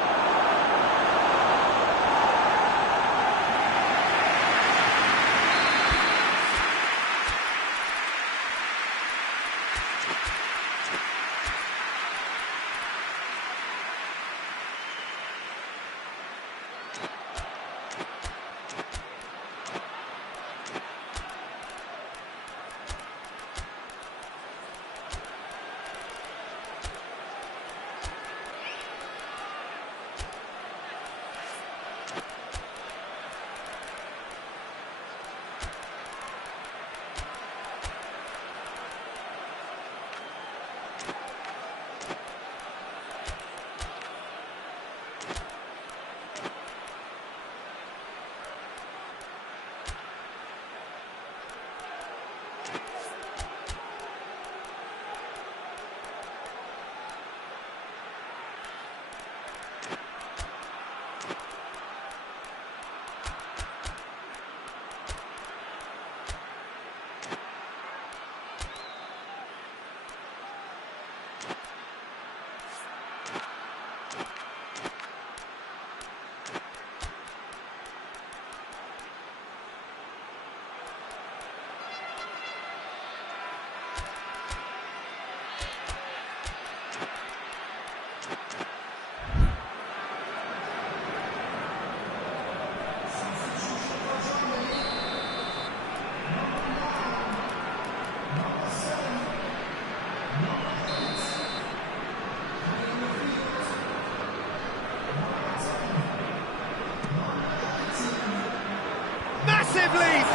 decisive lead.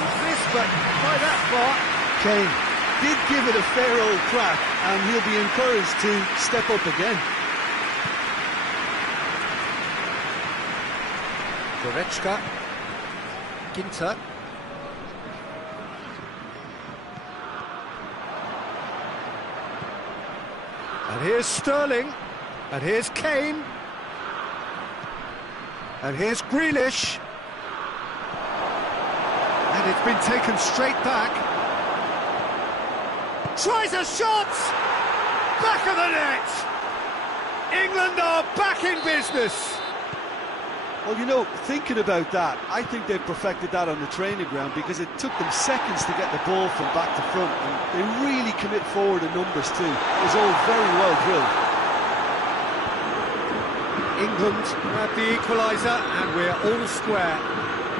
He's missed, but by that far. Kane did give it a fair old crack, and he'll be encouraged to step up again. Goretzka, Ginter. And here's Sterling. And here's Kane. And here's Grealish. And it's been taken straight back. Tries a shot! Back of the net! England are back in business. Well, you know, thinking about that, I think they've perfected that on the training ground, because it took them seconds to get the ball from back to front, and they really commit forward in numbers too. It was all very well drilled. England grab the equaliser, and we're all square.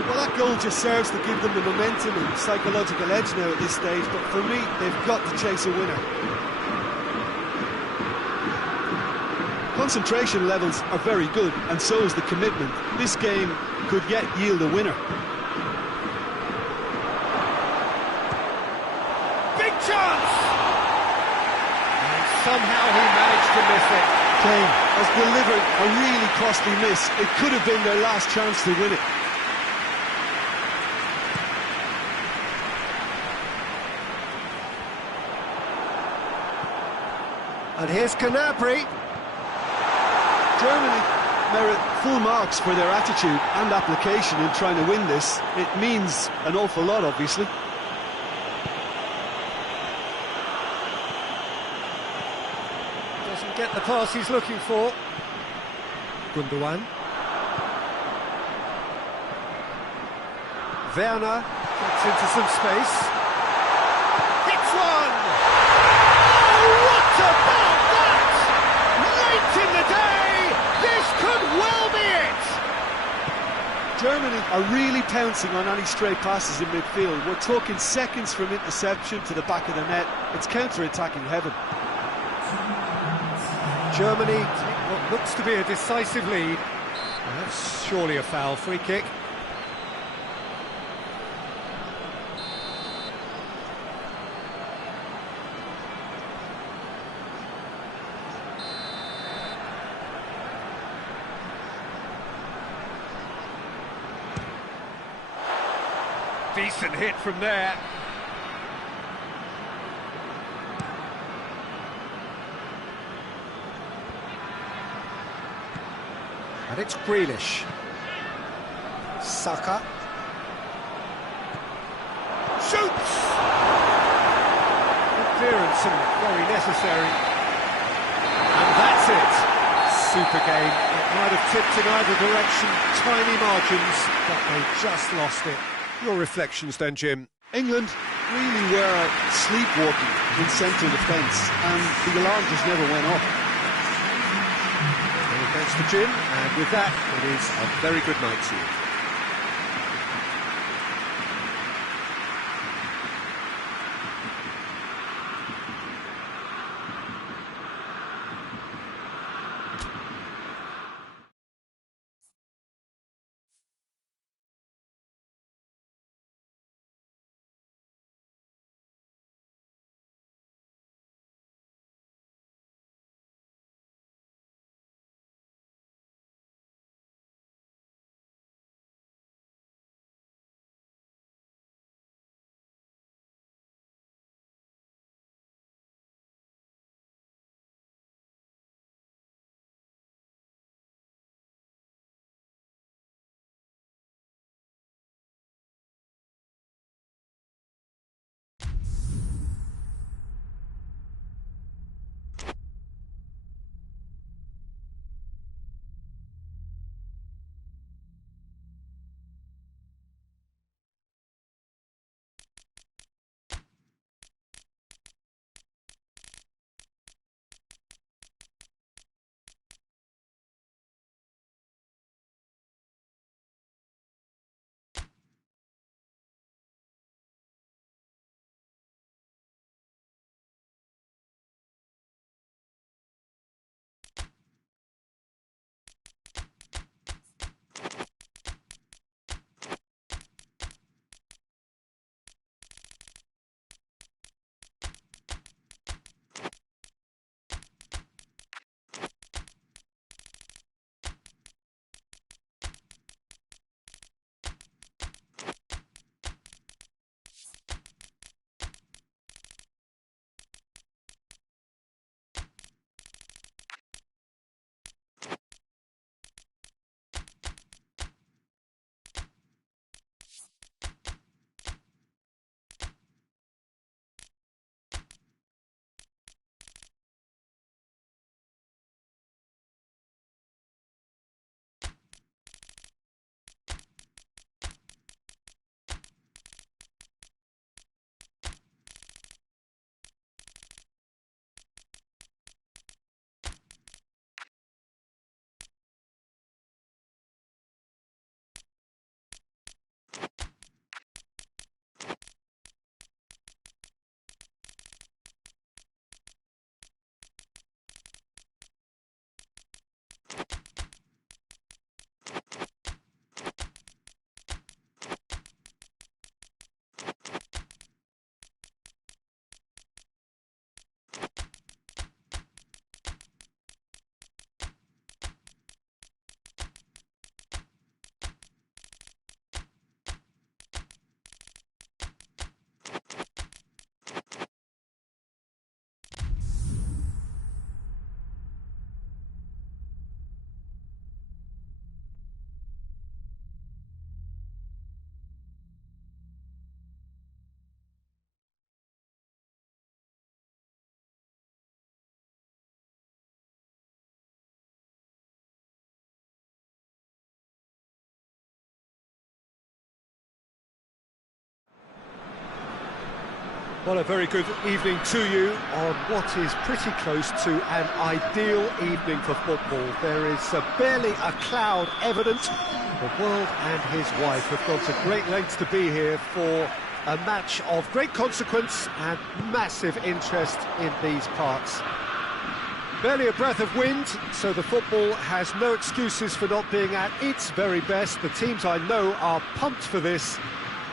Well, that goal just serves to give them the momentum and psychological edge now at this stage, but for me, they've got to chase a winner. Concentration levels are very good, and so is the commitment. This game could yet yield a winner. Big chance! And somehow he managed to miss it. Kane has delivered a really costly miss. It could have been their last chance to win it. And here's Canabry. Germany merit full marks for their attitude and application in trying to win this. It means an awful lot, obviously. Doesn't get the pass he's looking for. Gundogan. Werner gets into some space. Hits one! Oh, what about that? Late in the day, this could well be it! Germany are really pouncing on any stray passes in midfield. We're talking seconds from interception to the back of the net. It's counter-attacking heaven. Germany take what looks to be a decisive lead. That's surely a foul. Free kick. Decent hit from there. And it's Grealish. Saka. Shoots! Good clearance and very necessary. And that's it. Super game. It might have tipped in either direction. Tiny margins, but they just lost it. Your reflections then, Jim? England really were sleepwalking in central defence, and the alarm just never went off. Well, thanks to Jim, and with that, it is a very good night to you. Well, a very good evening to you on what is pretty close to an ideal evening for football. There is barely a cloud evident. The world and his wife have gone to great lengths to be here for a match of great consequence and massive interest in these parts. Barely a breath of wind, so the football has no excuses for not being at its very best. The teams I know are pumped for this.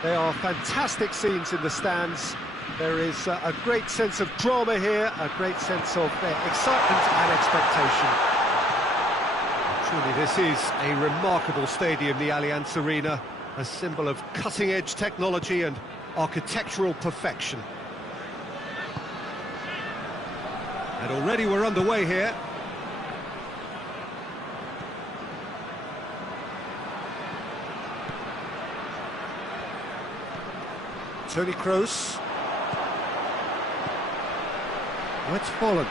They are fantastic scenes in the stands. There is a great sense of drama here, a great sense of excitement and expectation. Truly, this is a remarkable stadium, the Allianz Arena, a symbol of cutting-edge technology and architectural perfection. And already we're underway here. Toni Kroos. Let's Holland.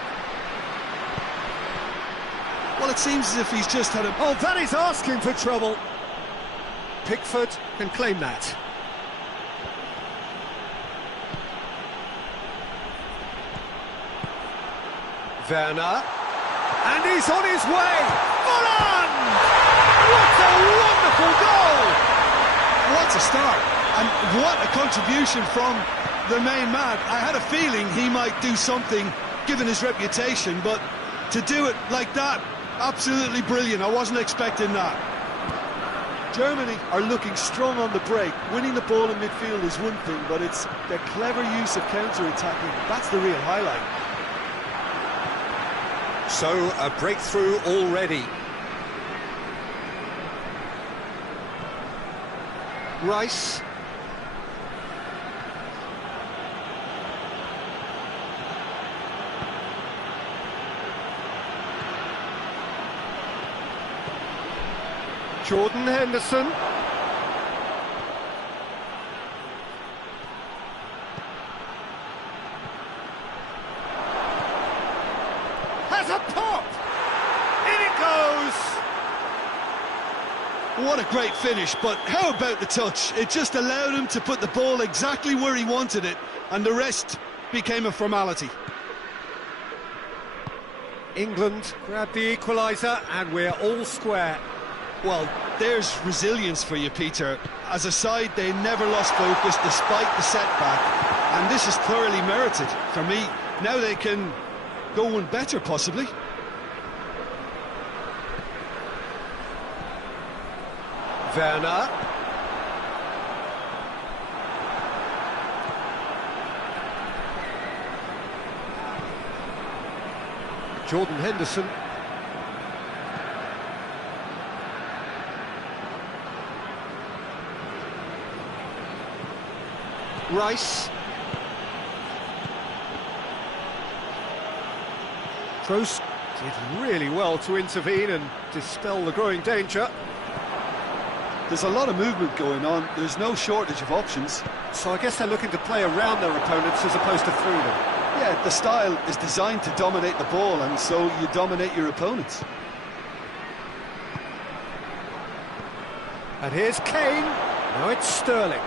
Well, it seems as if he's just had a... Oh, that is asking for trouble. Pickford can claim that. Werner. And he's on his way. Holland! What a wonderful goal! What a start, and what a contribution from the main man. I had a feeling he might do something, given his reputation, but to do it like that, absolutely brilliant. I wasn't expecting that. Germany are looking strong on the break. Winning the ball in midfield is one thing, but it's their clever use of counter-attacking. That's the real highlight. So, a breakthrough already. Rice. Jordan Henderson. Has a pop! In it goes! What a great finish, but how about the touch? It just allowed him to put the ball exactly where he wanted it, and the rest became a formality. England grab the equaliser, and we're all square. Well, there's resilience for you, Peter. As a side, they never lost focus despite the setback, and this is thoroughly merited. For me, now they can go one better, possibly. Werner. Jordan Henderson. Rice. Kroos did really well to intervene and dispel the growing danger. There's a lot of movement going on. There's no shortage of options. So I guess they're looking to play around their opponents as opposed to through them. Yeah, the style is designed to dominate the ball, and so you dominate your opponents. And here's Kane. Now it's Sterling.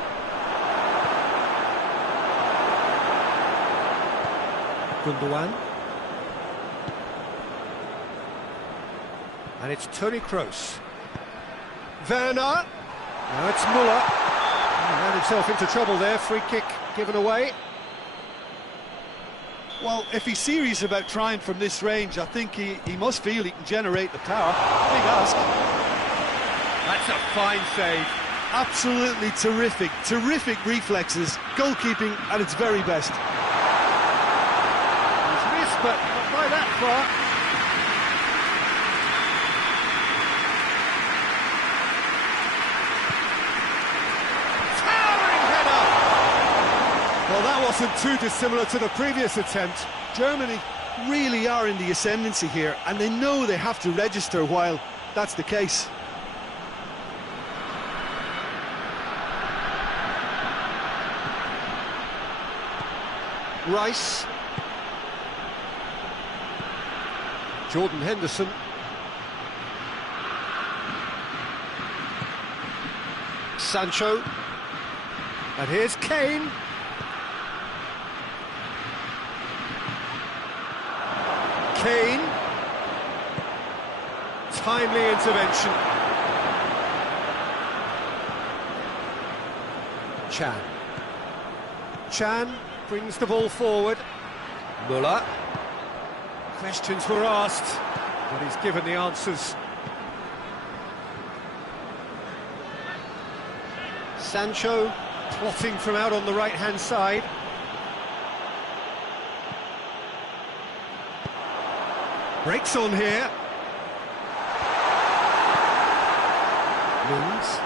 Gundogan. And it's Toni Kroos. Werner. Now it's Müller. He ran himself into trouble there. Free kick given away. Well, if he's serious about trying from this range, I think he must feel he can generate the power. Big ask. That's a fine save. Absolutely terrific. Terrific reflexes. Goalkeeping at its very best. He's missed, but not by that far. Well, that wasn't too dissimilar to the previous attempt. Germany really are in the ascendancy here, and they know they have to register while that's the case. Rice. Jordan Henderson. Sancho. And here's Kane. Kane. Timely intervention. Chan brings the ball forward. Muller. Questions were asked, but he's given the answers. Sancho plotting from out on the right-hand side. Breaks on here. Moves.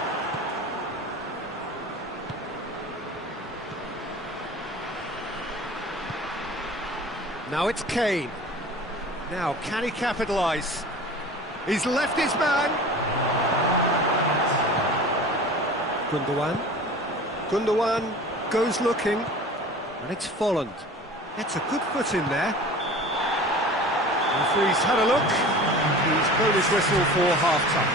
Now it's Kane. Now, can he capitalise? He's left his man. Gundogan goes looking, and it's Folland. Gets a good foot in there. The referee's had a look. He's blown his whistle for half-time.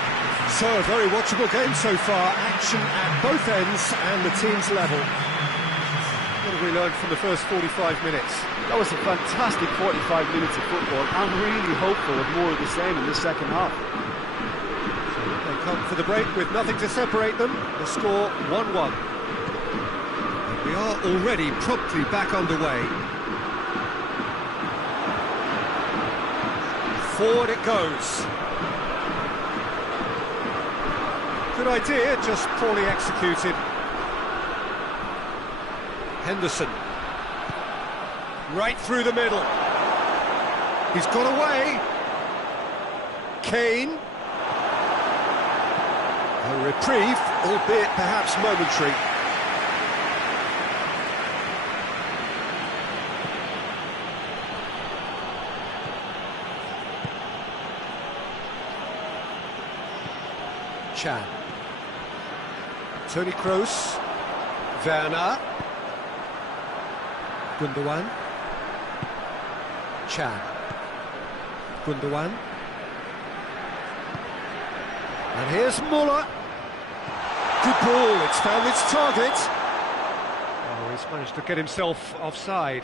So, a very watchable game so far. Action at both ends and the team's level. What have we learned from the first 45 minutes? That was a fantastic 45 minutes of football. I'm really hopeful of more of the same in this second half. So they come for the break with nothing to separate them. The score 1-1. And we are already promptly back underway. Forward it goes. Good idea, just poorly executed. Henderson. Right through the middle. He's got away. Kane. A reprieve, albeit perhaps momentary. Chan. Toni Kroos. Werner. Gundogan. Chan. Gundogan. And here's Muller. Good ball, it's found its target. Oh, he's managed to get himself offside.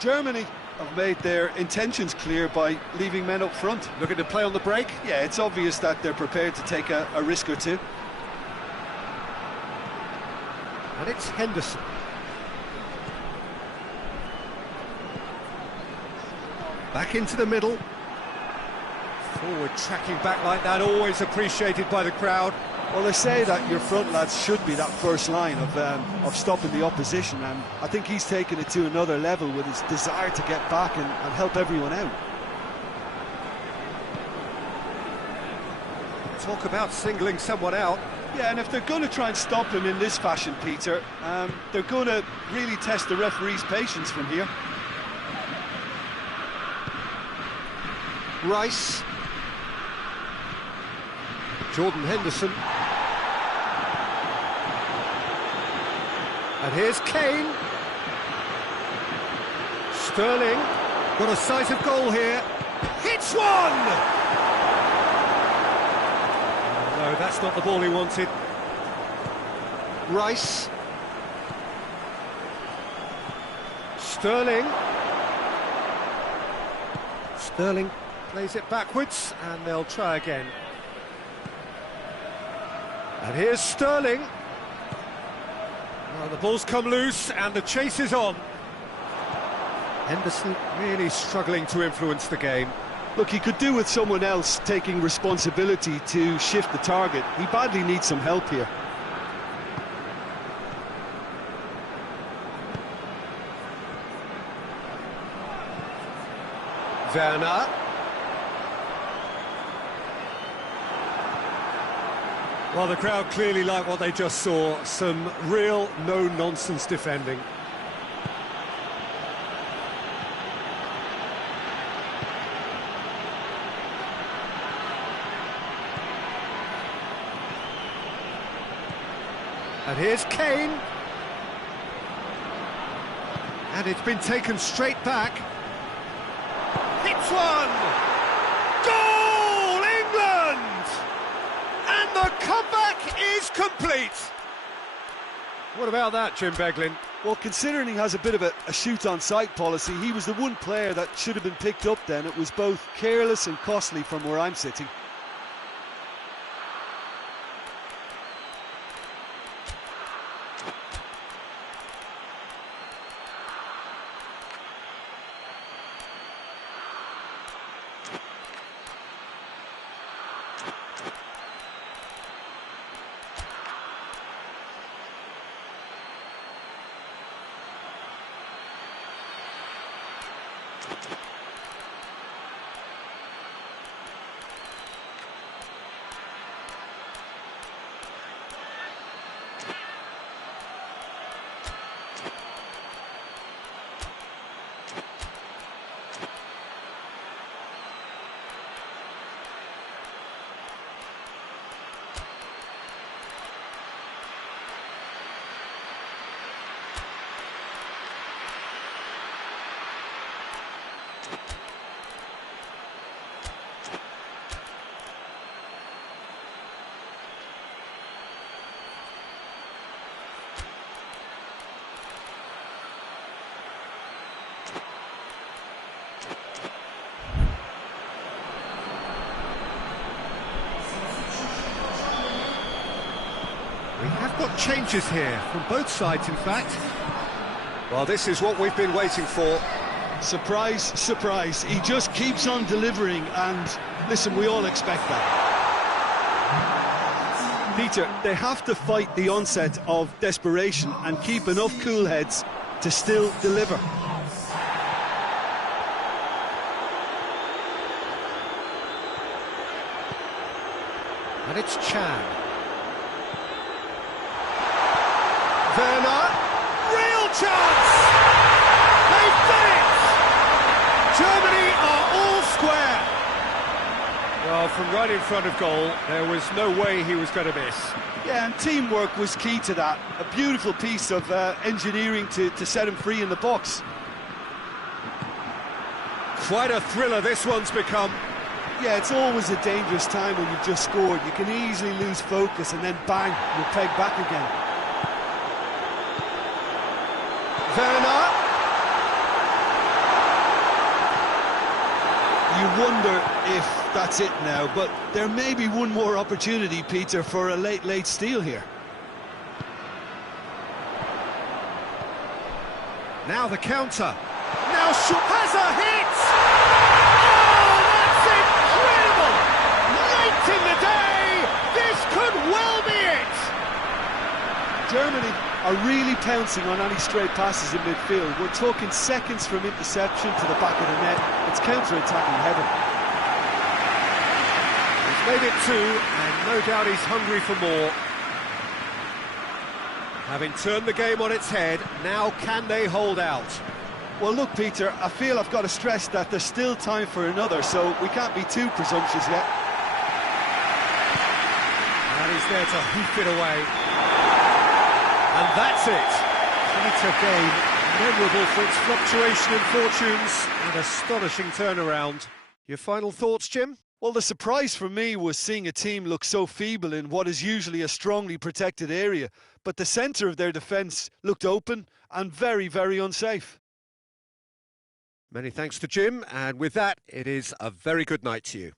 Germany have made their intentions clear by leaving men up front. Looking to play on the break? Yeah, it's obvious that they're prepared to take a risk or two. And it's Henderson. Back into the middle. Forward tracking back like that, always appreciated by the crowd. Well, they say that your front lads should be that first line of stopping the opposition, and I think he's taken it to another level with his desire to get back and help everyone out. Talk about singling someone out. Yeah, and if they're going to try and stop him in this fashion, Peter, they're going to really test the referee's patience from here. Rice. Jordan Henderson. And here's Kane. Sterling. Got a sight of goal here. Hits one! No, that's not the ball he wanted. Rice. Sterling. Sterling plays it backwards, and they'll try again. And here's Sterling. Well, the ball's come loose, and the chase is on. Henderson really struggling to influence the game. Look, he could do with someone else taking responsibility to shift the target. He badly needs some help here. Werner. Well, the crowd clearly like what they just saw. Some real no-nonsense defending. And here's Kane. And it's been taken straight back. Hits one! Goal, England! And the comeback is complete. What about that, Jim Beglin? Well, considering he has a bit of a shoot-on-sight policy, he was the one player that should have been picked up then. It was both careless and costly from where I'm sitting. We have got changes here, from both sides in fact. Well, this is what we've been waiting for. Surprise, surprise. He just keeps on delivering, and listen, we all expect that. Peter, they have to fight the onset of desperation and keep enough cool heads to still deliver. And it's Chan. Werner, real chance! They've done it! Germany are all square! Well, from right in front of goal, there was no way he was going to miss. Yeah, and teamwork was key to that. A beautiful piece of engineering to set him free in the box. Quite a thriller this one's become. Yeah, it's always a dangerous time when you've just scored. You can easily lose focus and then bang, you're pegged back again. Werner. You wonder if that's it now, but there may be one more opportunity, Peter, for a late steal here. Now the counter. Now Shaw has a hit! Oh, that's incredible! Late in the day, this could well be it! Germany are really pouncing on any straight passes in midfield. We're talking seconds from interception to the back of the net. It's counter-attacking heaven. He's made it two, and no doubt he's hungry for more. Having turned the game on its head, now can they hold out? Well, look, Peter, I feel I've got to stress that there's still time for another, so we can't be too presumptuous yet. And he's there to hoof it away. And that's it. Quite a game, memorable for its fluctuation in fortunes and astonishing turnaround. Your final thoughts, Jim? Well, the surprise for me was seeing a team look so feeble in what is usually a strongly protected area, but the centre of their defence looked open and very, very unsafe. Many thanks to Jim, and with that, it is a very good night to you.